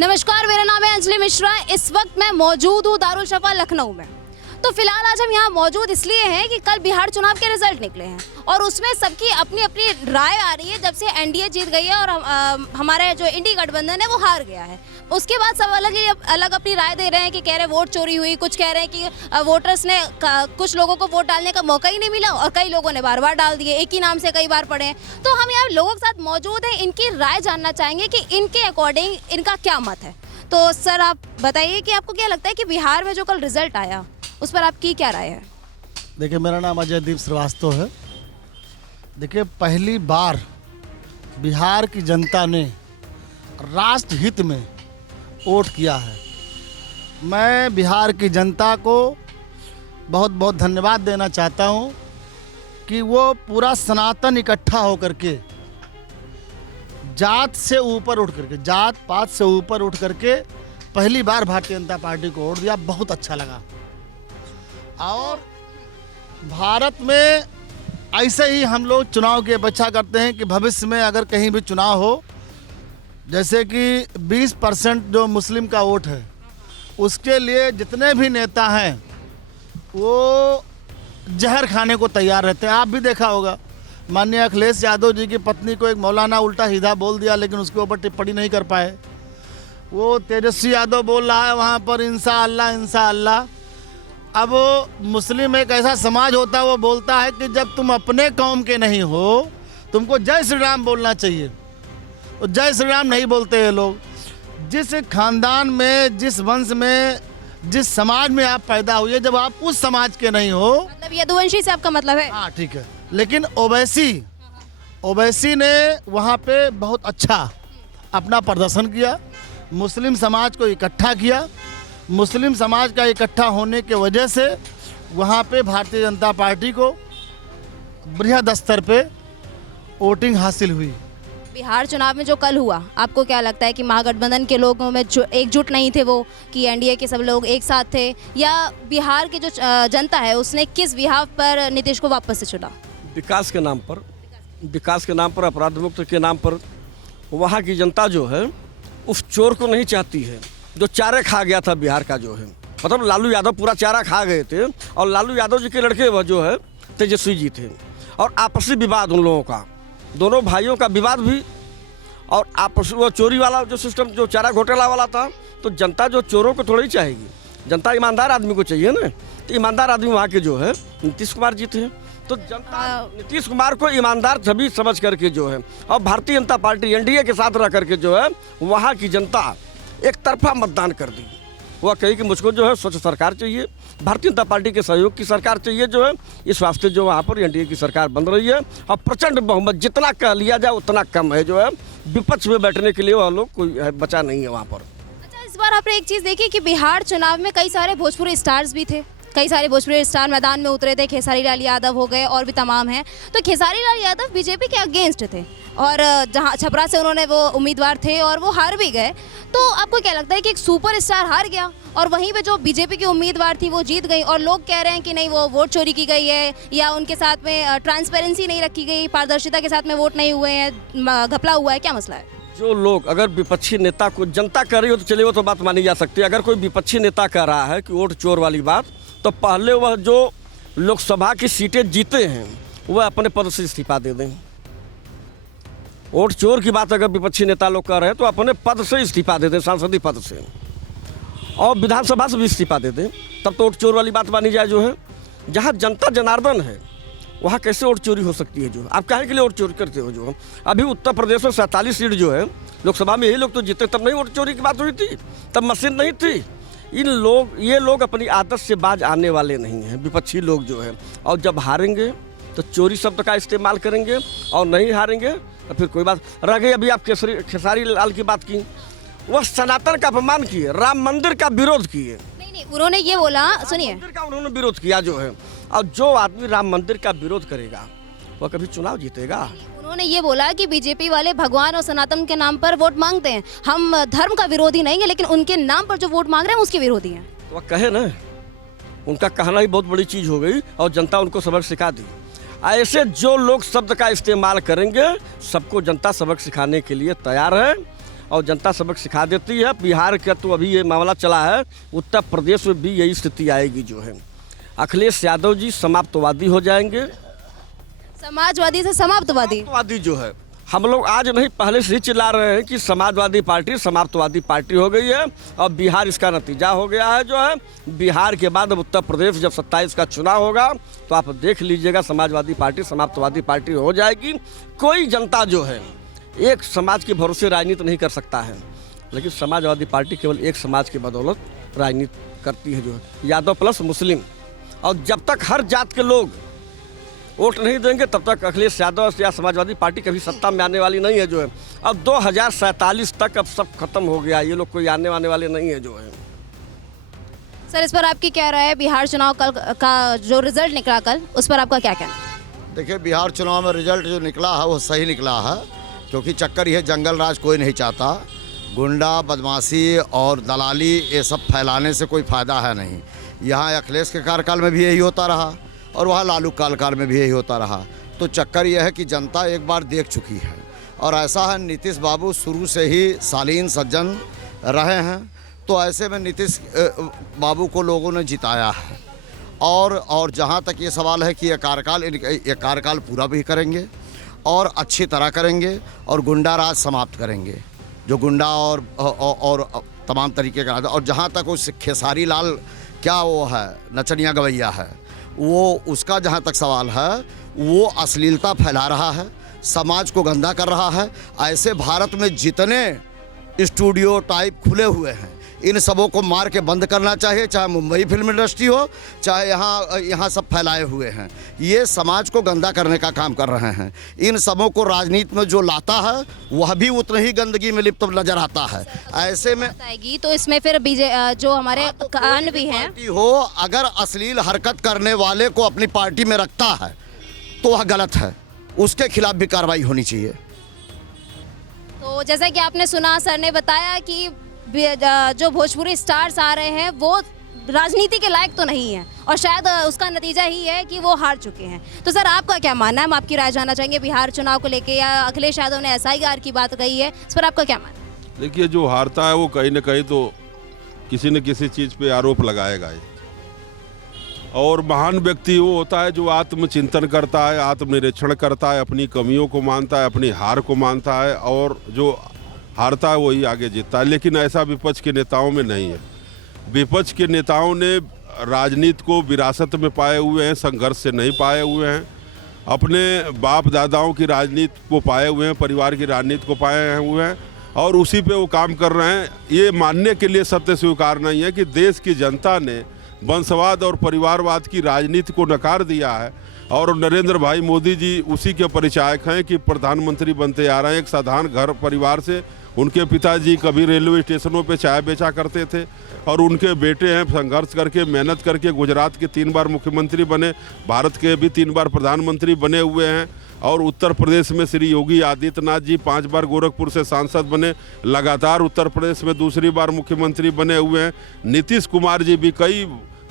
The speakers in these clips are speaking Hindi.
नमस्कार, मेरा नाम है अंजलि मिश्रा। इस वक्त मैं मौजूद हूँ दारुल शफा लखनऊ में। तो फिलहाल आज हम यहाँ मौजूद इसलिए हैं कि कल बिहार चुनाव के रिजल्ट निकले हैं और उसमें सबकी अपनी अपनी राय आ रही है। जब से एनडीए जीत गई है और हमारे जो इंडी गठबंधन है वो हार गया है, उसके बाद सब अलग अपनी राय दे रहे हैं कि कह रहे हैं वोट चोरी हुई, कुछ कह रहे हैं कि वोटर्स ने कुछ लोगों को वोट डालने का मौका ही नहीं मिला और कई लोगों ने बार बार डाल दिए, एक ही नाम से कई बार पढ़े। तो हम यहाँ लोगों के साथ मौजूद हैं, इनकी राय जानना चाहेंगे कि इनके अकॉर्डिंग इनका क्या मत है। तो सर आप बताइए कि आपको क्या लगता है कि बिहार में जो कल रिजल्ट आया उस पर आपकी क्या राय है? देखिए, मेरा नाम अजयदीप श्रीवास्तव है। देखिए, पहली बार बिहार की जनता ने राष्ट्र हित में वोट किया है। मैं बिहार की जनता को बहुत बहुत धन्यवाद देना चाहता हूं कि वो पूरा सनातन इकट्ठा होकर के जात से ऊपर उठ करके, जात पात से ऊपर उठ करके पहली बार भारतीय जनता पार्टी को वोट दिया। बहुत अच्छा लगा। और भारत में ऐसे ही हम लोग चुनाव की अपेक्षा करते हैं कि भविष्य में अगर कहीं भी चुनाव हो, जैसे कि 20% जो मुस्लिम का वोट है, उसके लिए जितने भी नेता हैं वो जहर खाने को तैयार रहते हैं। आप भी देखा होगा, माननीय अखिलेश यादव जी की पत्नी को एक मौलाना उल्टा सीधा बोल दिया, लेकिन उसके ऊपर टिप्पणी नहीं कर पाए। वो तेजस्वी यादव बोल रहा है वहाँ पर इंशाअल्लाह इंशाअल्लाह। अब मुस्लिम एक ऐसा समाज होता है, वो बोलता है कि जब तुम अपने कौम के नहीं हो तुमको जय श्री राम बोलना चाहिए। तो जय श्री राम नहीं बोलते ये लोग। जिस खानदान में, जिस वंश में, जिस समाज में आप पैदा हुए, जब आप उस समाज के नहीं हो, मतलब यदुवंशी से आपका मतलब है? हाँ ठीक है। लेकिन ओवैसी ने वहाँ पे बहुत अच्छा अपना प्रदर्शन किया, मुस्लिम समाज को इकट्ठा किया। मुस्लिम समाज का इकट्ठा होने के वजह से वहाँ पे भारतीय जनता पार्टी को बृहद स्तर पे वोटिंग हासिल हुई। बिहार चुनाव में जो कल हुआ, आपको क्या लगता है कि महागठबंधन के लोगों में जो एकजुट नहीं थे, वो कि एनडीए के सब लोग एक साथ थे, या बिहार की जो जनता है उसने किस बिहार पर नीतीश को वापस से चुना? विकास के नाम पर, अपराध मुक्त के नाम पर वहाँ की जनता जो है उस चोर को नहीं चाहती है जो चारे खा गया था बिहार का जो है। मतलब लालू यादव पूरा चारा खा गए थे और लालू यादव जी के लड़के वह जो है तेजस्वी जी थे। और आपसी विवाद उन लोगों का, दोनों भाइयों का विवाद भी, और आपस वो चोरी वाला जो सिस्टम, जो चारा घोटाला वाला था। तो जनता जो चोरों को थोड़ी चाहेगी, जनता ईमानदार आदमी को चाहिए ना। तो ईमानदार आदमी वहाँ के जो है नीतीश कुमार जी थे। तो जनता नीतीश कुमार को ईमानदार सभी समझ करके जो है, और भारतीय जनता पार्टी एनडीए के साथ रह करके जो है वहाँ की जनता एक तरफा मतदान कर दी। वह कही कि मुझको जो है स्वच्छ सरकार चाहिए, भारतीय जनता पार्टी के सहयोग की सरकार चाहिए जो है। इस वास्ते जो वहाँ पर एनडीए की सरकार बन रही है और प्रचंड बहुमत, जितना कह लिया जाए उतना कम है जो है। विपक्ष में बैठने के लिए वह लोग कोई बचा नहीं है वहाँ पर। अच्छा, इस बार आपने एक चीज़ देखी कि बिहार चुनाव में कई सारे भोजपुरी स्टार्स भी थे, कई सारे भोजपुरी स्टार मैदान में उतरे थे। खेसारी लाल यादव हो गए और भी तमाम हैं। तो खेसारी लाल यादव बीजेपी के अगेंस्ट थे और जहां छपरा से उन्होंने वो उम्मीदवार थे और वो हार भी गए। तो आपको क्या लगता है कि एक सुपर स्टार हार गया और वहीं पे जो बीजेपी की उम्मीदवार थी वो जीत गई, और लोग कह रहे हैं कि नहीं, वो वोट चोरी की गई है या उनके साथ में ट्रांसपेरेंसी नहीं रखी गई, पारदर्शिता के साथ में वोट नहीं हुए हैं, घपला हुआ है? क्या मसला है? जो लोग अगर विपक्षी नेता को जनता कह रही हो तो चलिए, वो तो बात मानी जा सकती है। अगर कोई विपक्षी नेता कह रहा है कि वोट चोर वाली बात, तो पहले वह जो लोकसभा की सीटें जीते हैं वह अपने पद से इस्तीफा दे दें। वोट चोर की बात अगर विपक्षी नेता लोग कर रहे हैं तो अपने पद से इस्तीफा दे दें, सांसदीय पद से, और विधानसभा से भी इस्तीफा दे दें, तब तो वोट चोर वाली बात मानी जाए जो है। जहाँ जनता जनार्दन है वहाँ कैसे वोट चोरी हो सकती है? जो आप काहे के लिए वोट चोरी करते हो? जो अभी उत्तर प्रदेश में 47 सीट जो है लोकसभा में, यही लोग तो जीते, तब नहीं वोट चोरी की बात हुई थी, तब मशीन नहीं थी। ये लोग अपनी आदत से बाज आने वाले नहीं हैं, विपक्षी लोग जो है। और जब हारेंगे तो चोरी शब्द का इस्तेमाल करेंगे, और नहीं हारेंगे तो फिर कोई बात रह गई। अभी आप खेसारी लाल की बात की, वह सनातन का अपमान किए, राम मंदिर का विरोध किए। नहीं, उन्होंने ये बोला, सुनिए, मंदिर का उन्होंने विरोध किया जो है। और जो आदमी राम मंदिर का विरोध करेगा वह कभी चुनाव जीतेगा? उन्होंने ये बोला कि बीजेपी वाले भगवान और सनातन के नाम पर वोट मांगते हैं। हम धर्म का विरोधी नहीं है, लेकिन उनके नाम पर जो वोट मांग रहे हैं उसके विरोधी हैं। तो वह कहे ना, उनका कहना ही बहुत बड़ी चीज़ हो गई और जनता उनको सबक सिखा दी। ऐसे जो लोग शब्द का इस्तेमाल करेंगे, सबको जनता सबक सिखाने के लिए तैयार है। और जनता सबक सिखा देती है। बिहार का तो अभी ये मामला चला है, उत्तर प्रदेश में भी यही स्थिति आएगी जो है। अखिलेश यादव जी समाप्तवादी हो जाएंगे। समाजवादी से समाप्तवादी। समाप्तवादी जो है, हम लोग आज नहीं पहले से ही चिल्ला रहे हैं कि समाजवादी पार्टी समाप्तवादी पार्टी हो गई है और बिहार इसका नतीजा हो गया है जो है। बिहार के बाद अब उत्तर प्रदेश जब 27 का चुनाव होगा तो आप देख लीजिएगा समाजवादी पार्टी समाप्तवादी पार्टी हो जाएगी। कोई जनता जो है एक समाज के भरोसे राजनीति नहीं कर सकता है, लेकिन समाजवादी पार्टी केवल एक समाज की बदौलत राजनीति करती है जो है, यादव प्लस मुस्लिम। और जब तक हर जात के लोग वोट नहीं देंगे तब तक अखिलेश यादव या समाजवादी पार्टी कभी सत्ता में आने वाली नहीं है जो है। अब 2047 तक अब सब खत्म हो गया, ये लोग कोई आने वाले नहीं है जो है। सर इस पर आपकी क्या राय है? बिहार चुनाव कल का जो रिजल्ट निकला कल, उस पर आपका क्या कहना है? देखिए, बिहार चुनाव में रिजल्ट जो निकला है वो सही निकला है, क्योंकि चक्कर यह जंगल राज कोई नहीं चाहता। गुंडा बदमाशी और दलाली ये सब फैलाने से कोई फ़ायदा है नहीं। यहाँ अखिलेश के कार्यकाल में भी यही होता रहा और वहाँ लालू कार्यकाल में भी यही होता रहा। तो चक्कर यह है कि जनता एक बार देख चुकी है और ऐसा है, नीतीश बाबू शुरू से ही शालीन सज्जन रहे हैं, तो ऐसे में नीतीश बाबू को लोगों ने जिताया है। और जहाँ तक ये सवाल है कि ये कार्यकाल पूरा भी करेंगे और अच्छी तरह करेंगे और गुंडा राज समाप्त करेंगे, जो गुंडा और तमाम तरीके का। और जहाँ तक उस खेसारी लाल क्या वो है नचनिया गवैया है, वो उसका जहाँ तक सवाल है, वो अश्लीलता फैला रहा है, समाज को गंदा कर रहा है। ऐसे भारत में जितने स्टूडियो टाइप खुले हुए हैं, इन सबों को मार के बंद करना चाहिए, चाहे मुंबई फिल्म इंडस्ट्री हो, चाहे यहाँ सब फैलाए हुए हैं। ये समाज को गंदा करने का काम कर रहे हैं। इन सबों को राजनीति में जो लाता है वह भी उतनी ही गंदगी में लिप्त नजर आता है। ऐसे में आएगी तो इसमें फिर जो हमारे कान भी हैं पार्टी हो, अगर अश्लील हरकत करने वाले को अपनी पार्टी में रखता है तो वह गलत है, उसके खिलाफ भी कार्रवाई होनी चाहिए। तो जैसा कि आपने सुना, सर ने बताया कि जो भोजपुरी स्टार्स आ रहे हैं वो राजनीति के लायक तो नहीं है और शायद उसका नतीजा ही है कि वो हार चुके हैं। तो सर आपका क्या मानना है? हम आपकी राय जानना चाहेंगे बिहार चुनाव को लेके। या अखिलेश यादव ने SIR की बात कही है, इस पर आपका क्या मानना है? देखिए, जो हारता है वो कहीं ना कहीं तो किसी न किसी चीज़ पे आरोप लगाएगा ही। और महान व्यक्ति वो होता है जो आत्मचिंतन करता है, आत्मनिरीक्षण करता है, अपनी कमियों को मानता है, अपनी हार को मानता है, और जो हारता है वही आगे जीतता है। लेकिन ऐसा विपक्ष के नेताओं में नहीं है। विपक्ष के नेताओं ने राजनीति को विरासत में पाए हुए हैं, संघर्ष से नहीं पाए हुए हैं। अपने बाप दादाओं की राजनीति को पाए हुए हैं, परिवार की राजनीति को पाए हुए हैं और उसी पे वो काम कर रहे हैं। ये मानने के लिए सत्य स्वीकार नहीं है कि देश की जनता ने वंशवाद और परिवारवाद की राजनीति को नकार दिया है और नरेंद्र भाई मोदी जी उसी के परिचायक हैं कि प्रधानमंत्री बनते आ रहे हैं। एक साधारण घर परिवार से उनके पिताजी कभी रेलवे स्टेशनों पे चाय बेचा करते थे और उनके बेटे हैं संघर्ष करके मेहनत करके गुजरात के 3 बार मुख्यमंत्री बने, भारत के भी 3 बार प्रधानमंत्री बने हुए हैं। और उत्तर प्रदेश में श्री योगी आदित्यनाथ जी 5 बार गोरखपुर से सांसद बने, लगातार उत्तर प्रदेश में दूसरी बार मुख्यमंत्री बने हुए हैं। नीतीश कुमार जी भी कई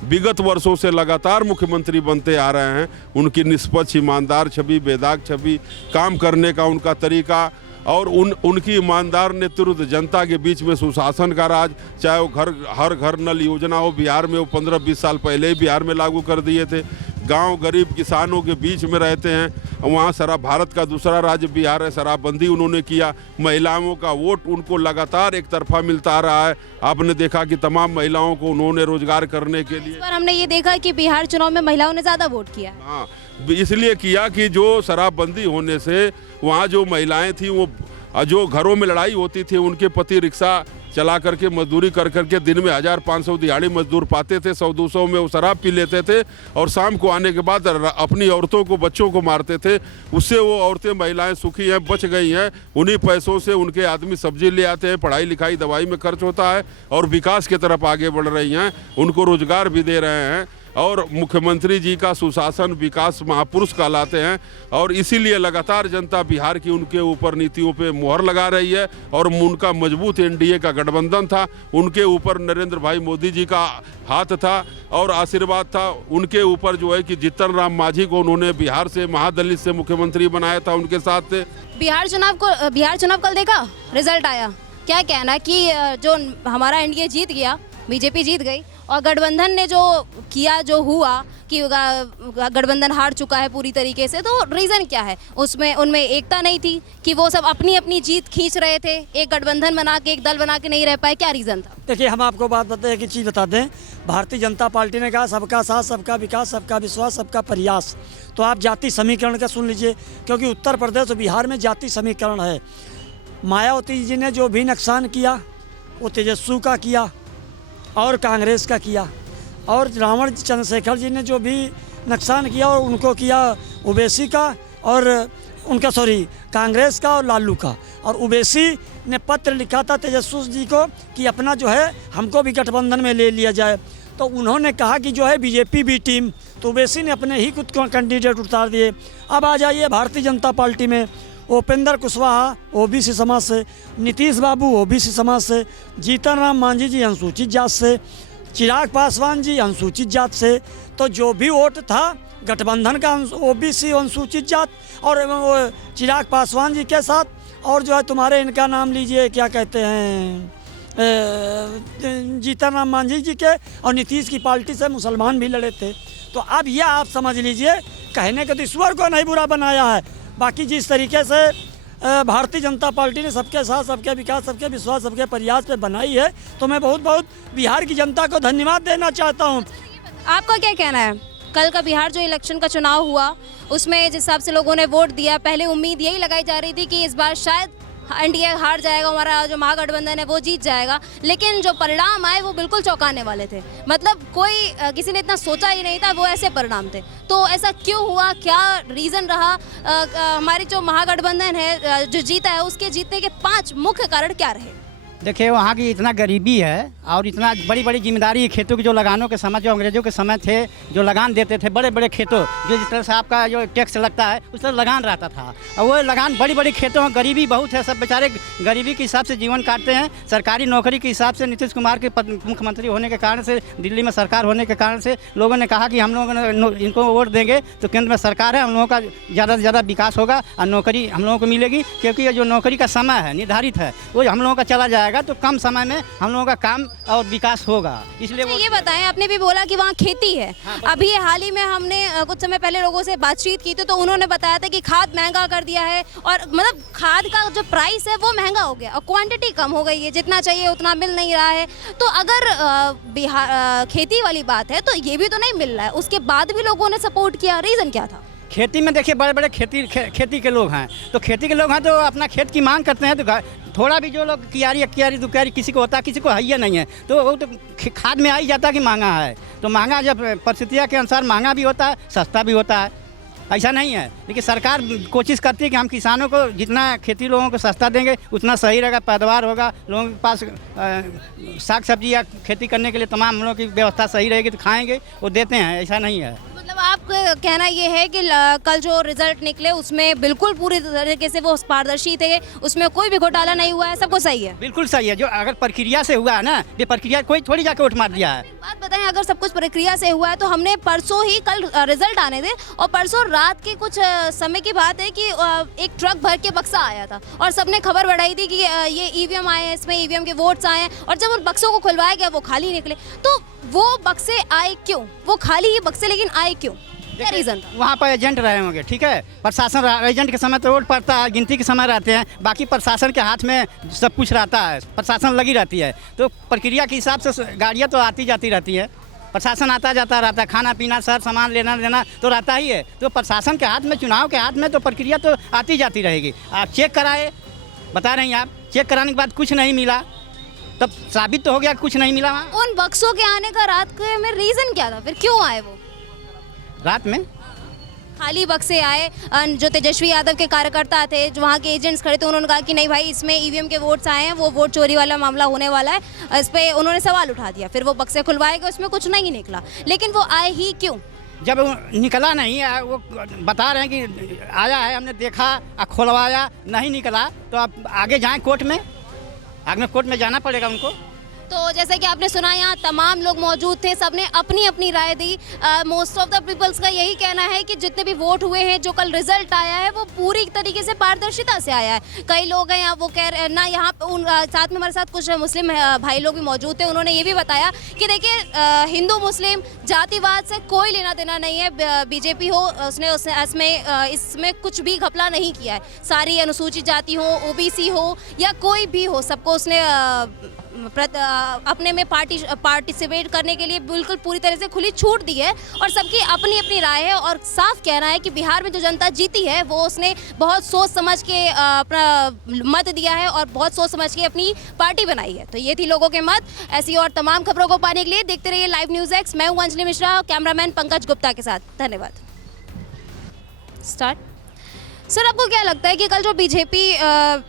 विगत वर्षों से लगातार मुख्यमंत्री बनते आ रहे हैं। उनकी निष्पक्ष ईमानदार छवि, बेदाग छवि, काम करने का उनका तरीका और उनकी ईमानदार नेतृत्व, जनता के बीच में सुशासन का राज, चाहे वो हर घर नल योजना हो, बिहार में वो 15-20 साल पहले ही बिहार में लागू कर दिए थे। गांव गरीब किसानों के बीच में रहते हैं, वहाँ शराब, भारत का दूसरा राज्य बिहार है, शराबबंदी उन्होंने किया। महिलाओं का वोट उनको लगातार एक तरफा मिलता रहा है। आपने देखा कि तमाम महिलाओं को उन्होंने रोजगार करने के लिए, पर हमने ये देखा कि बिहार चुनाव में महिलाओं ने ज़्यादा वोट किया। हाँ, इसलिए किया कि जो शराबबंदी होने से वहाँ जो महिलाएं थी, वो जो घरों में लड़ाई होती थी, उनके पति रिक्शा चला करके मजदूरी कर करके दिन में 1500 दिहाड़ी मजदूर पाते थे, 100-200 में वो शराब पी लेते थे और शाम को आने के बाद अपनी औरतों को, बच्चों को मारते थे। उससे वो औरतें, महिलाएं सुखी हैं, बच गई हैं। उन्हीं पैसों से उनके आदमी सब्जी ले आते हैं, पढ़ाई लिखाई दवाई में खर्च होता है और विकास की तरफ आगे बढ़ रही हैं। उनको रोजगार भी दे रहे हैं और मुख्यमंत्री जी का सुशासन विकास महापुरुष कहलाते हैं। और इसीलिए लगातार जनता बिहार की उनके ऊपर नीतियों पे मुहर लगा रही है और उनका मजबूत NDA का गठबंधन था, उनके ऊपर नरेंद्र भाई मोदी जी का हाथ था और आशीर्वाद था। उनके ऊपर जो है कि जीतन राम मांझी को उन्होंने बिहार से, महादलित से मुख्यमंत्री बनाया था, उनके साथ थे। बिहार चुनाव कल देखा, रिजल्ट आया क्या कहना कि जो हमारा एनडीए जीत गया, बीजेपी जीत गई और गठबंधन ने जो किया, जो हुआ कि गठबंधन हार चुका है पूरी तरीके से, तो रीज़न क्या है? उसमें उनमें एकता नहीं थी कि वो सब अपनी अपनी जीत खींच रहे थे, एक गठबंधन बना के, एक दल बना के नहीं रह पाए, क्या रीज़न था? देखिए, हम आपको बात बताएं, एक चीज़ बता दें, भारतीय जनता पार्टी ने कहा सबका साथ, सबका विकास, सबका विश्वास, सबका प्रयास। तो आप जाति समीकरण का सुन लीजिए, क्योंकि उत्तर प्रदेश और बिहार में जाति समीकरण है। मायावती जी ने जो भी नुकसान किया वो तेजस्वी का किया और कांग्रेस का किया, और रावण चंद्रशेखर जी ने जो भी नुकसान किया और उनको किया ओवैसी का और उनका कांग्रेस का और लालू का। और ओवैसी ने पत्र लिखा था तेजस्वी जी को कि अपना जो है हमको भी गठबंधन में ले लिया जाए, तो उन्होंने कहा कि जो है बीजेपी भी टीम, तो ओवैसी ने अपने ही खुद कैंडिडेट उतार दिए। अब आ जाइए भारतीय जनता पार्टी में, उपेंद्र कुशवाहा ओबीसी समाज से, नीतीश बाबू ओबीसी समाज से, जीतन राम मांझी जी अनुसूचित जात से, चिराग पासवान जी अनुसूचित जात से। तो जो भी वोट था गठबंधन का ओबीसी अनुसूचित जात और चिराग पासवान जी के साथ, और जो है तुम्हारे इनका नाम लीजिए, क्या कहते हैं, जीतन राम मांझी जी के और नीतीश की पार्टी से मुसलमान भी लड़े थे। तो अब यह आप समझ लीजिए, कहने के तो ईश्वर को नहीं बुरा बनाया है। बाकी जिस तरीके से भारतीय जनता पार्टी ने सबके साथ, सबके विकास, सबके विश्वास, सबके प्रयास पे बनाई है, तो मैं बहुत बहुत बिहार की जनता को धन्यवाद देना चाहता हूँ। आपका क्या कहना है? कल का बिहार जो इलेक्शन का चुनाव हुआ, उसमें जिस हिसाब से लोगों ने वोट दिया, पहले उम्मीद यही लगाई जा रही थी कि इस बार शायद एनडीए हार जाएगा, हमारा जो महागठबंधन है वो जीत जाएगा, लेकिन जो परिणाम आए वो बिल्कुल चौंकाने वाले थे। मतलब कोई किसी ने इतना सोचा ही नहीं था, वो ऐसे परिणाम थे। तो ऐसा क्यों हुआ, क्या रीज़न रहा? हमारी जो महागठबंधन है जो जीता है, उसके जीतने के 5 मुख्य कारण क्या रहे? देखिए, वहाँ की इतना गरीबी है और इतना बड़ी बड़ी जिम्मेदारी है। खेतों के जो लगानों के समय, जो अंग्रेजों के समय थे, जो लगान देते थे बड़े बड़े खेतों, जो जिस तरह से आपका जो टैक्स लगता है उस तरह लगान रहता था, और वो लगान बड़ी बड़ी खेतों में गरीबी बहुत है। सब बेचारे गरीबी के हिसाब से जीवन काटते हैं। सरकारी नौकरी के हिसाब से नीतीश कुमार के मुख्यमंत्री होने के कारण से, दिल्ली में सरकार होने के कारण से लोगों ने कहा कि हम लोगों ने इनको वोट देंगे तो केंद्र में सरकार है, हम लोगों का ज़्यादा से ज़्यादा विकास होगा और नौकरी हम लोगों को मिलेगी। क्योंकि ये जो नौकरी का समय है निर्धारित है, वो हम लोगों का चला जाएगा, तो कम समय में हम लोगों का काम और विकास होगा। इसलिए ये बताएं, आपने भी बोला कि वहाँ खेती है। अभी हाल ही में हमने कुछ समय पहले लोगों से बातचीत की थी, तो उन्होंने बताया था कि खाद महंगा कर दिया है, और मतलब खाद का जो प्राइस है वो महंगा हो गया और क्वांटिटी कम हो गई है, जितना चाहिए उतना मिल नहीं रहा है। तो अगर बिहार खेती वाली बात है तो ये भी तो नहीं मिल रहा है, उसके बाद भी लोगों ने सपोर्ट किया, रीज़न क्या था? खेती में देखिए, बड़े बड़े खेती के लोग हैं, तो खेती के लोग हैं तो अपना खेत की मांग करते हैं। तो थोड़ा भी जो लोग कियारी दुकियारी किसी को होता है, किसी को है नहीं है, तो वो तो खाद में आ ही जाता कि महंगा है। तो महंगा जब परिस्थितियों के अनुसार महंगा भी होता है, सस्ता भी होता है, ऐसा नहीं है। लेकिन सरकार कोशिश करती है कि हम किसानों को जितना खेती लोगों को सस्ता देंगे उतना सही रहेगा, पैदावार होगा, लोगों के पास साग सब्जी या खेती करने के लिए तमाम हम लोगों की व्यवस्था सही रहेगी तो खाएंगे, वो देते हैं, ऐसा नहीं है। मतलब आपका कहना ये है कि कल जो रिजल्ट निकले उसमें बिल्कुल पूरी तरीके से वो पारदर्शी थे, उसमें कोई भी घोटाला नहीं हुआ है, सब कुछ सही है? बिल्कुल सही है। जो अगर प्रक्रिया से हुआ है ना, ये प्रक्रिया कोई थोड़ी जाके वोट मार दिया है। बात बताएं, अगर सब कुछ प्रक्रिया से हुआ है तो हमने परसों ही, कल रिजल्ट आने थे और परसों रात के कुछ समय की बात है कि एक ट्रक भर के बक्सा आया था और सबने खबर बढ़ाई थी कि ये ईवीएम आए हैं, इसमें ईवीएम के वोट्स आए हैं, और जब उन बक्सों को खुलवाया गया वो खाली निकले। तो वो बक्से आए क्यों? वो खाली ही बक्से, लेकिन आए क्यों? क्या रीज़न था? वहाँ पर एजेंट रहे होंगे, ठीक है। प्रशासन एजेंट के समय तो वोट पड़ता है, गिनती के समय रहते हैं, बाकी प्रशासन के हाथ में सब कुछ रहता है, प्रशासन लगी रहती है। तो प्रक्रिया के हिसाब से गाड़ियाँ तो आती जाती रहती है, प्रशासन आता जाता रहता है, खाना पीना सर सामान लेना देना तो रहता ही है। तो प्रशासन के हाथ में, चुनाव के हाथ में, तो प्रक्रिया तो आती जाती रहेगी। आप चेक कराए, बता रहे हैं आप, चेक कराने के बाद कुछ नहीं मिला, तब साबित तो हो गया कुछ नहीं मिला वहाँ। उन बक्सों के आने का रात के में रीज़न क्या था? फिर क्यों आए वो रात में? खाली बक्से आए। जो तेजस्वी यादव के कार्यकर्ता थे, जो वहाँ के एजेंट्स खड़े थे, उन्होंने कहा कि नहीं भाई, इसमें ईवीएम के वोट्स आए हैं, वो वोट चोरी वाला मामला होने वाला है। इस पर उन्होंने सवाल उठा दिया, फिर वो बक्से खुलवाए गए, उसमें कुछ नहीं निकला। लेकिन वो आए ही क्यों? जब निकला नहीं, वो बता रहे हैं कि आया है, हमने देखा, खुलवाया, नहीं निकला, तो आप आगे जाएं कोर्ट में, आगे कोर्ट में जाना पड़ेगा उनको। तो जैसे कि आपने सुना यहाँ तमाम लोग मौजूद थे, सबने अपनी अपनी राय दी। मोस्ट ऑफ द पीपल्स का यही कहना है कि जितने भी वोट हुए हैं, जो कल रिजल्ट आया है वो पूरी तरीके से पारदर्शिता से आया है। कई लोग हैं यहाँ वो कह रहे ना, यहाँ साथ में हमारे साथ कुछ मुस्लिम भाई लोग भी मौजूद थे, उन्होंने ये भी बताया कि देखिए हिंदू मुस्लिम जातिवाद से कोई लेना देना नहीं है। बीजेपी हो उसने इसमें कुछ भी घपला नहीं किया है। सारी अनुसूचित जाति हो, ओबीसी हो या कोई भी हो, सबको उसने अपने में पार्टिसिपेट करने के लिए बिल्कुल पूरी तरह से खुली छूट दी है और सबकी अपनी अपनी राय है। और साफ कहना है कि बिहार में जो जनता जीती है वो उसने बहुत सोच समझ के अपना मत दिया है और बहुत सोच समझ के अपनी पार्टी बनाई है। तो ये थी लोगों के मत। ऐसी और तमाम खबरों को पाने के लिए देखते रहिए लाइव न्यूज़ एक्स। मैं हूँ अंजलि मिश्रा, कैमरामैन पंकज गुप्ता के साथ। धन्यवाद। स्टार्ट। सर, आपको क्या लगता है कि कल जो बीजेपी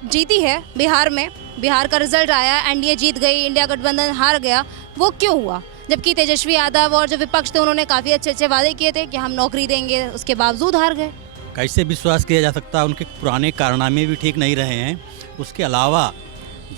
जीती है बिहार में, बिहार का रिजल्ट आया, एनडीए जीत गई, इंडिया गठबंधन हार गया, वो क्यों हुआ? जबकि तेजस्वी यादव और जो विपक्ष थे उन्होंने काफ़ी अच्छे अच्छे वादे किए थे कि हम नौकरी देंगे, उसके बावजूद हार गए। कैसे विश्वास किया जा सकता है? उनके पुराने कारनामे भी ठीक नहीं रहे हैं। उसके अलावा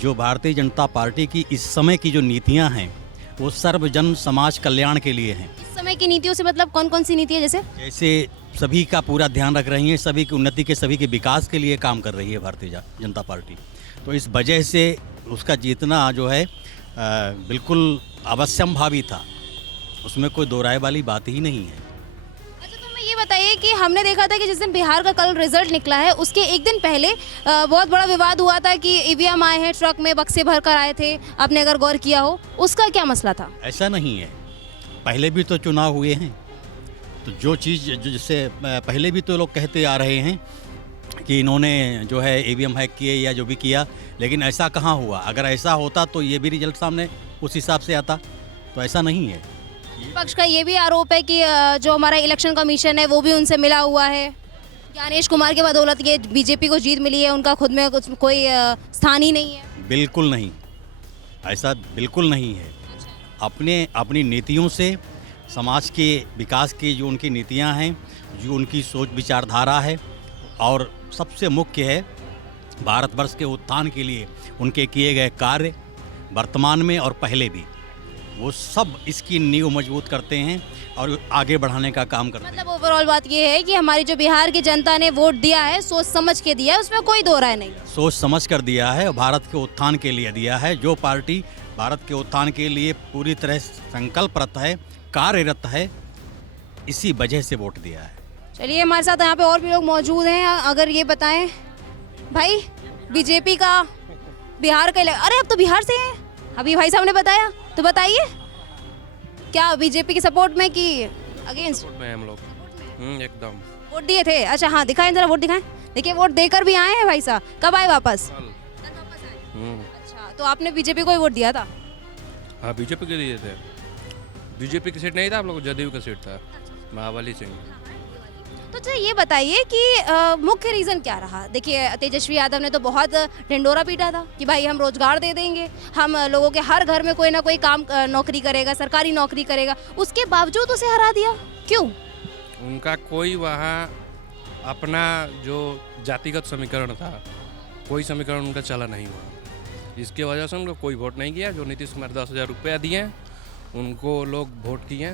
जो भारतीय जनता पार्टी की इस समय की जो नीतियां हैं वो सर्वजन समाज कल्याण के लिए हैं। इस समय की नीतियों से मतलब कौन कौन सी नीति है? जैसे सभी का पूरा ध्यान रख रही हैं, सभी की उन्नति के, सभी के विकास के लिए काम कर रही है भारतीय जनता पार्टी। तो इस वजह से उसका जीतना जो है बिल्कुल अवश्यंभावी था, उसमें कोई दो राय वाली बात ही नहीं है। अच्छा, तो मैं ये बताइए कि हमने देखा था कि जिस दिन बिहार का कल रिजल्ट निकला है उसके एक दिन पहले बहुत बड़ा विवाद हुआ था कि ईवीएम आए हैं, ट्रक में बक्से भर कर आए थे। आपने अगर गौर किया हो, उसका क्या मसला था? ऐसा नहीं है, पहले भी तो चुनाव हुए हैं, तो जो चीज़ जिससे पहले भी तो लोग कहते आ रहे हैं कि इन्होंने जो है ईवीएम हैक किए या जो भी किया, लेकिन ऐसा कहाँ हुआ? अगर ऐसा होता तो ये भी रिजल्ट सामने उस हिसाब से आता, तो ऐसा नहीं है। विपक्ष का ये भी आरोप है कि जो हमारा इलेक्शन कमीशन है वो भी उनसे मिला हुआ है। ज्ञानेश कुमार के बदौलत ये बीजेपी को जीत मिली है, उनका खुद में कोई स्थान ही नहीं है। बिल्कुल नहीं, ऐसा बिल्कुल नहीं है। अपनी नीतियों से समाज के विकास की जो उनकी नीतियां हैं, जो उनकी सोच विचारधारा है, और सबसे मुख्य है भारतवर्ष के उत्थान के लिए उनके किए गए कार्य वर्तमान में और पहले भी, वो सब इसकी नींव मजबूत करते हैं और आगे बढ़ाने का काम करते हैं। मतलब ओवरऑल बात ये है कि हमारी जो बिहार की जनता ने वोट दिया है सोच समझ के दिया है, उसमें कोई दो राय नहीं। सोच समझ कर दिया है और भारत के उत्थान के लिए दिया है। जो पार्टी भारत के उत्थान के लिए पूरी तरह संकल्परत है, कार्यरत है, इसी वजह से वोट दिया है। चलिए, हमारे साथ यहाँ पे और भी लोग मौजूद हैं। अगर ये बताएं भाई, बीजेपी का बिहार का अरे अब तो बिहार से हैं, अभी भाई साहब ने बताया, तो बताइए क्या बीजेपी के सपोर्ट में कि अगेंस्ट? वोट में हम लोग एकदम वोट दिए थे। अच्छा हाँ, दिखाएं जरा, वोट दिखाएं। देखिए, वोट देकर भी आए हैं भाई साहब। कब आए वापस? अच्छा, तो आपने बीजेपी को ही वोट दिया था? हाँ, बीजेपी के लिए थे। बीजेपी की सीट नहीं था, आप लोग जदयू का सीट था, महाबली सिंह। तो अच्छा ये बताइए कि मुख्य रीज़न क्या रहा? देखिए, तेजस्वी यादव ने तो बहुत ढिंडोरा पीटा था कि भाई हम रोजगार दे देंगे, हम लोगों के हर घर में कोई ना कोई काम नौकरी करेगा, सरकारी नौकरी करेगा, उसके बावजूद उसे हरा दिया। क्यों? उनका कोई वहाँ अपना जो जातिगत समीकरण था, कोई समीकरण उनका चला नहीं हुआ। इसके वजह से उनको कोई वोट नहीं किया। जो नीतीश कुमार 10,000 रुपया दिए उनको लोग वोट किए।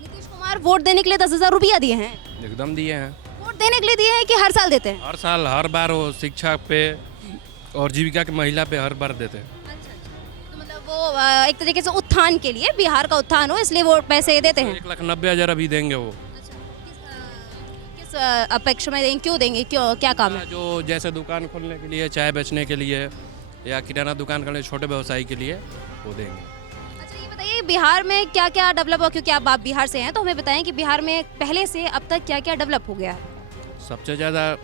नीतीश कुमार वोट देने के लिए 10,000 रुपया दिए हैं? एकदम दिए हैं। वोट देने के लिए दिए हैं कि हर साल देते हैं? हर साल, हर बार वो शिक्षा पे और जीविका की महिला पे हर बार देते हैं। तो मतलब वो एक तरीके से उत्थान के लिए, बिहार का उत्थान हो इसलिए वो पैसे देते हैं। 1,90,000 अभी देंगे वो। किस अपेक्षा में देंगे? क्यों देंगे? क्यों, क्या काम है? जो जैसे दुकान खोलने के लिए, चाय बेचने के लिए या किराना दुकान करने, छोटे व्यवसायी के लिए वो देंगे। अच्छा ये बताइए, बिहार में क्या क्या डेवलप हुआ? क्योंकि आप बिहार से हैं तो हमें बताएं कि बिहार में पहले से अब तक क्या क्या डेवलप हो गया है? सबसे ज़्यादा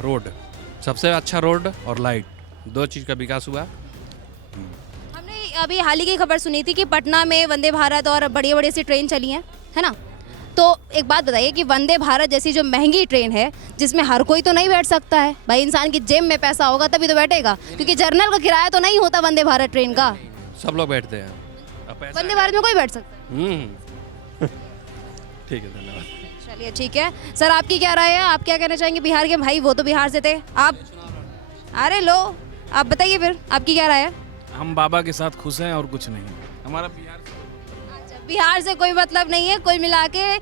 रोड, सबसे अच्छा रोड और लाइट, दो चीज़ का विकास हुआ। हमने अभी हाल ही की खबर सुनी थी कि पटना में वंदे भारत और बड़ी बड़ी सी ट्रेन चली हैं, है ना? तो एक बात बताइए कि वंदे भारत जैसी जो महंगी ट्रेन है, जिसमें हर कोई तो नहीं बैठ सकता है भाई, इंसान की जेब में पैसा होगा तभी तो बैठेगा, क्योंकि जर्नल का किराया तो नहीं होता वंदे भारत ट्रेन का। सब लोग बैठते हैं। वंदे भारत में कोई बैठ सकता है? ठीक है, धन्यवाद। चलिए ठीक है सर, आपकी क्या राय है? आप क्या कहना चाहेंगे बिहार के? भाई वो तो बिहार से थे आप। अरे लो, आप बताइए फिर, आपकी क्या राय है? हम बाबा के साथ खुश हैं और कुछ नहीं। हमारा बिहार बिहार से कोई मतलब नहीं है। कुल मिला के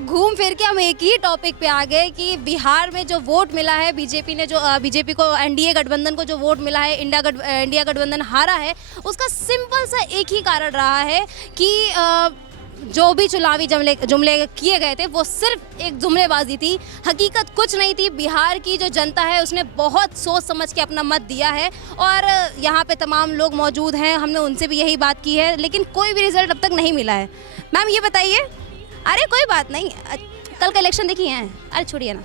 घूम फिर के हम एक ही टॉपिक पे आ गए कि बिहार में जो वोट मिला है, बीजेपी को एनडीए गठबंधन को जो वोट मिला है, इंडिया गठबंधन हारा है, उसका सिंपल सा एक ही कारण रहा है कि जो भी चुनावी जुमले किए गए थे वो सिर्फ एक जुमलेबाजी थी, हकीकत कुछ नहीं थी। बिहार की जो जनता है उसने बहुत सोच समझ के अपना मत दिया है और यहाँ पे तमाम लोग मौजूद हैं, हमने उनसे भी यही बात की है, लेकिन कोई भी रिजल्ट अब तक नहीं मिला है। मैम ये बताइए, अरे कोई बात नहीं, कल का इलेक्शन देखी है, अरे छोड़िए ना,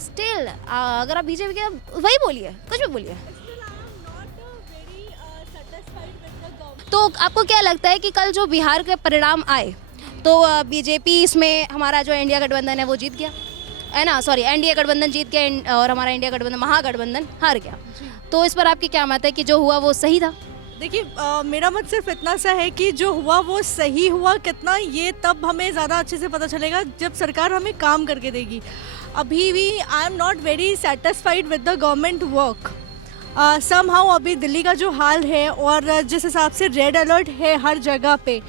स्टिल अगर आप बीजेपी के वही बोलिए, कुछ भी बोलिए। तो आपको क्या लगता है कि कल जो बिहार के परिणाम आए तो बीजेपी इसमें हमारा जो इंडिया गठबंधन है वो जीत गया है ना, सॉरी एनडीए गठबंधन जीत गया और हमारा इंडिया गठबंधन महागठबंधन हार गया, तो इस पर आपकी क्या मत है कि जो हुआ वो सही था? देखिए मेरा मत सिर्फ इतना सा है कि जो हुआ वो सही हुआ कितना, ये तब हमें ज़्यादा अच्छे से पता चलेगा जब सरकार हमें काम करके देगी। अभी भी I am not very satisfied with the government work. Somehow अभी दिल्ली का जो हाल है और जिस हिसाब से रेड अलर्ट है हर जगह पे,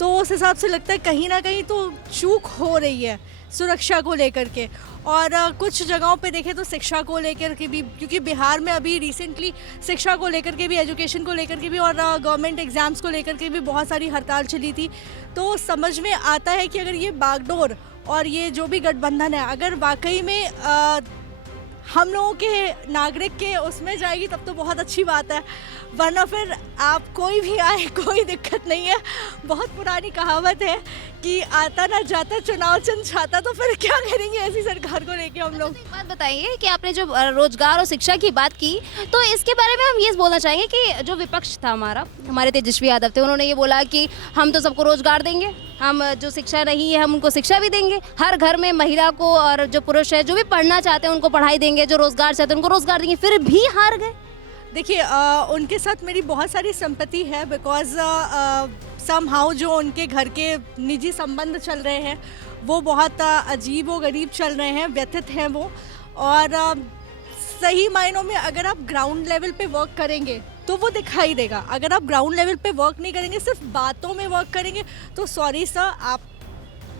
तो उस हिसाब से लगता है कहीं ना कहीं तो चूक हो रही है सुरक्षा को लेकर के। और कुछ जगहों पे देखें तो शिक्षा को लेकर के भी, क्योंकि बिहार में अभी रिसेंटली शिक्षा को लेकर के भी, एजुकेशन को लेकर के भी और गवर्नमेंट एग्ज़ाम्स को लेकर के भी बहुत सारी हड़ताल चली थी। तो समझ में आता है कि अगर ये बागडोर और ये जो भी गठबंधन है अगर वाकई में हम लोगों के नागरिक के उसमें जाएगी तब तो बहुत अच्छी बात है, वरना फिर आप कोई भी आए कोई दिक्कत नहीं है। बहुत पुरानी कहावत है कि आता ना जाता चुनाव चिन्ह छाता, तो फिर क्या करेंगे ऐसी सरकार को लेके हम लोग। एक बात बताइए कि आपने जो रोजगार और शिक्षा की बात की, तो इसके बारे में हम ये बोलना चाहेंगे कि जो विपक्ष था हमारे तेजस्वी यादव थे, उन्होंने ये बोला कि हम तो सबको रोजगार देंगे, हम जो शिक्षा नहीं है हम उनको शिक्षा भी देंगे, हर घर में महिला को और जो पुरुष है जो भी पढ़ना चाहते हैं उनको पढ़ाई देंगे, जो रोजगार चाहते हैं उनको रोजगार देंगे, फिर भी हार गए। देखिए उनके साथ मेरी बहुत सारी सिंपैथी है, बिकॉज समहाउ जो उनके घर के निजी संबंध चल रहे हैं वो बहुत अजीब व गरीब चल रहे हैं, व्यथित हैं वो। और सही मायनों में अगर आप ग्राउंड लेवल पे वर्क करेंगे तो वो दिखाई देगा, अगर आप ग्राउंड लेवल पे वर्क नहीं करेंगे, सिर्फ बातों में वर्क करेंगे, तो सॉरी सर आप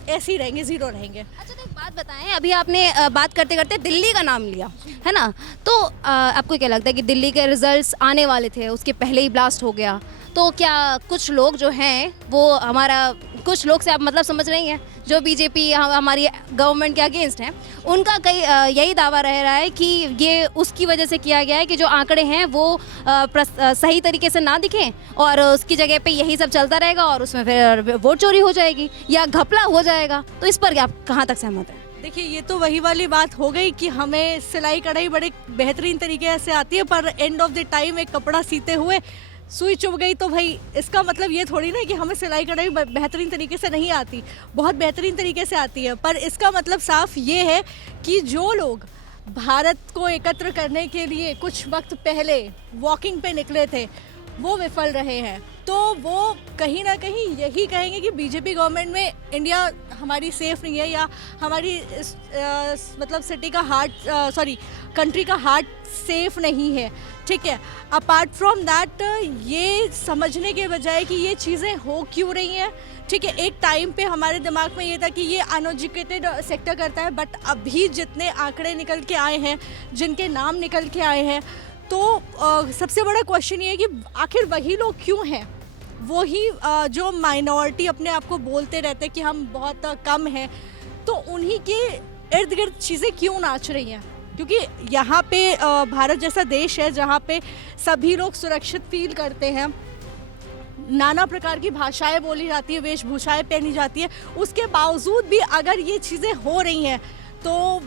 ऐसे ही रहेंगे, ज़ीरो रहेंगे। अच्छा तो एक बात बताएं, अभी आपने बात करते करते दिल्ली का नाम लिया है ना, तो आपको क्या लगता है कि दिल्ली के रिजल्ट्स आने वाले थे, उसके पहले ही ब्लास्ट हो गया, तो क्या कुछ लोग जो हैं वो कुछ लोग से आप मतलब समझ रही हैं जो बीजेपी हमारी गवर्नमेंट के अगेंस्ट हैं, उनका यही दावा रह रहा है कि ये उसकी वजह से किया गया है कि जो आंकड़े हैं वो सही तरीके से ना दिखें और उसकी जगह पे यही सब चलता रहेगा और उसमें फिर वोट चोरी हो जाएगी या घपला हो जाएगा, तो इस पर आप कहाँ तक सहमत हैं? देखिए ये तो वही वाली बात हो गई कि हमें सिलाई कढ़ाई बड़े बेहतरीन तरीके से आती है, पर एंड ऑफ द टाइम एक कपड़ा सीते हुए सुई चुभ गई, तो भाई इसका मतलब ये थोड़ी ना कि हमें सिलाई कढ़ाई बेहतरीन तरीके से नहीं आती, बहुत बेहतरीन तरीके से आती है। पर इसका मतलब साफ ये है कि जो लोग भारत को एकत्र करने के लिए कुछ वक्त पहले वॉकिंग पे निकले थे वो विफल रहे हैं, तो वो कहीं ना कहीं यही कहेंगे कि बीजेपी गवर्नमेंट में इंडिया हमारी सेफ नहीं है या हमारी मतलब सिटी का हार्ट कंट्री का हार्ट सेफ नहीं है। ठीक है, अपार्ट फ्रॉम दैट ये समझने के बजाय कि ये चीज़ें हो क्यों रही हैं, ठीक है, एक टाइम पे हमारे दिमाग में ये था कि ये अनएजुकेटेड सेक्टर करता है, बट अभी जितने आंकड़े निकल के आए हैं, जिनके नाम निकल के आए हैं, तो सबसे बड़ा क्वेश्चन ये है कि आखिर वही लोग क्यों हैं, वही जो माइनॉरिटी अपने आप को बोलते रहते हैं कि हम बहुत कम हैं, तो उन्हीं के इर्द गिर्द चीज़ें क्यों नाच रही हैं? क्योंकि यहाँ पे भारत जैसा देश है जहाँ पे सभी लोग सुरक्षित फील करते हैं, नाना प्रकार की भाषाएं बोली जाती है, वेशभूषाएं पहनी जाती है, उसके बावजूद भी अगर ये चीज़ें हो रही हैं तो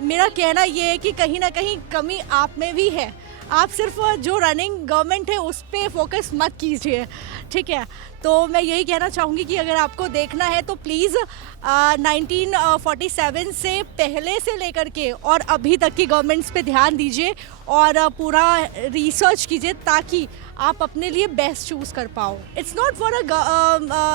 मेरा कहना ये है कि कहीं ना कहीं कमी आप में भी है। आप सिर्फ जो रनिंग गवर्नमेंट है उस पर फोकस मत कीजिए, ठीक है। तो मैं यही कहना चाहूँगी कि अगर आपको देखना है तो प्लीज़ 1947 से पहले से लेकर के और अभी तक की गवर्नमेंट्स पे ध्यान दीजिए और पूरा रिसर्च कीजिए ताकि आप अपने लिए बेस्ट चूज़ कर पाओ। इट्स नॉट फॉर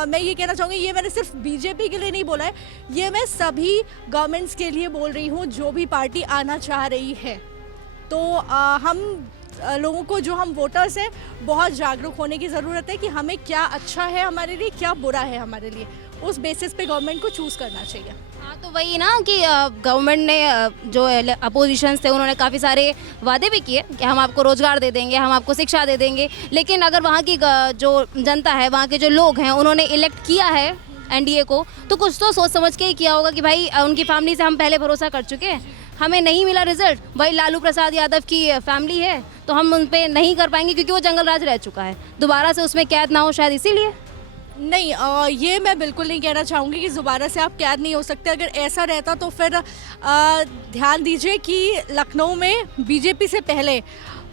मैं ये कहना चाहूँगी, ये मैंने सिर्फ बीजेपी के लिए नहीं बोला है, ये मैं सभी गवर्नमेंट्स के लिए बोल रही हूँ जो भी पार्टी आना चाह रही है, तो हम लोगों को, जो हम वोटर्स हैं, बहुत जागरूक होने की ज़रूरत है कि हमें क्या अच्छा है हमारे लिए, क्या बुरा है हमारे लिए। उस बेसिस पे गवर्नमेंट को चूज़ करना चाहिए। हाँ, तो वही ना कि गवर्नमेंट ने जो अपोजिशन थे उन्होंने काफ़ी सारे वादे भी किए कि हम आपको रोज़गार दे देंगे, हम आपको शिक्षा दे देंगे, लेकिन अगर वहाँ की जो जनता है, वहाँ के जो लोग हैं, उन्होंने इलेक्ट किया है एनडीए को, तो कुछ तो सोच समझ के ही किया होगा कि भाई उनकी फैमिली से हम पहले भरोसा कर चुके हैं, हमें नहीं मिला रिजल्ट, वही लालू प्रसाद यादव की फैमिली है तो हम उन पर नहीं कर पाएंगे क्योंकि वो जंगल राज रह चुका है, दोबारा से उसमें कैद ना हो शायद इसीलिए। नहीं, ये मैं बिल्कुल नहीं कहना चाहूँगी कि दोबारा से आप कैद नहीं हो सकते। अगर ऐसा रहता तो फिर ध्यान दीजिए कि लखनऊ में बीजेपी से पहले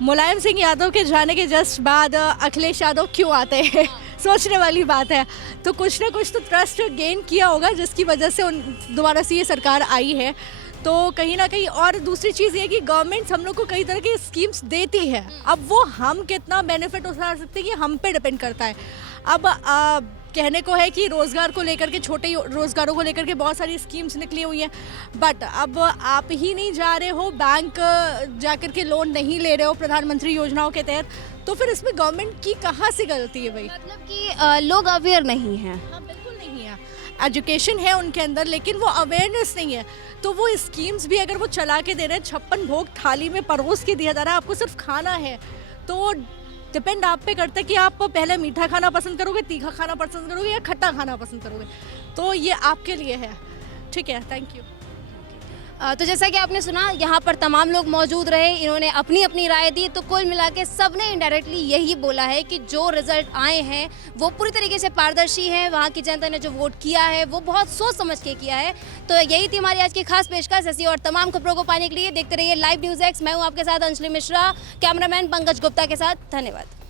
मुलायम सिंह यादव के जाने के जस्ट बाद अखिलेश यादव क्यों आते हैं सोचने वाली बात है। तो कुछ ना कुछ तो ट्रस्ट गेन किया होगा जिसकी वजह से दोबारा से ये सरकार आई है। तो कहीं ना कहीं, और दूसरी चीज़ ये कि गवर्नमेंट हम लोग को कई तरह की स्कीम्स देती है, अब वो हम कितना बेनिफिट उठा सकते हैं ये हम पे डिपेंड करता है। अब कहने को है कि रोज़गार को लेकर के, छोटे रोज़गारों को लेकर के बहुत सारी स्कीम्स निकली हुई हैं, बट अब आप ही नहीं जा रहे हो बैंक जाकर के लोन नहीं ले रहे हो प्रधानमंत्री योजनाओं के तहत, तो फिर इसमें गवर्नमेंट की कहाँ से गलती है भाई? मतलब कि लोग अवेयर नहीं हैं। हाँ, बिल्कुल नहीं है। एजुकेशन है उनके अंदर लेकिन वो अवेयरनेस नहीं है। तो वो स्कीम्स भी अगर वो चला के दे रहे हैं, 56 भोग थाली में परोस के दिया जा रहा है, आपको सिर्फ खाना है, तो डिपेंड आप पे करता है कि आप पहले मीठा खाना पसंद करोगे, तीखा खाना पसंद करोगे या खट्टा खाना पसंद करोगे। तो ये आपके लिए है। ठीक है, थैंक यू। तो जैसा कि आपने सुना, यहाँ पर तमाम लोग मौजूद रहे, इन्होंने अपनी अपनी राय दी, तो कुल मिला के सब ने इनडायरेक्टली यही बोला है कि जो रिजल्ट आए हैं वो पूरी तरीके से पारदर्शी हैं। वहाँ की जनता ने जो वोट किया है वो बहुत सोच समझ के किया है। तो यही थी हमारी आज की खास पेशकश। ऐसी और तमाम खबरों को पाने के लिए देखते रहिए लाइव न्यूज़ एक्स। मैं हूँ आपके साथ अंजलि मिश्रा, कैमरामैन पंकज गुप्ता के साथ। धन्यवाद।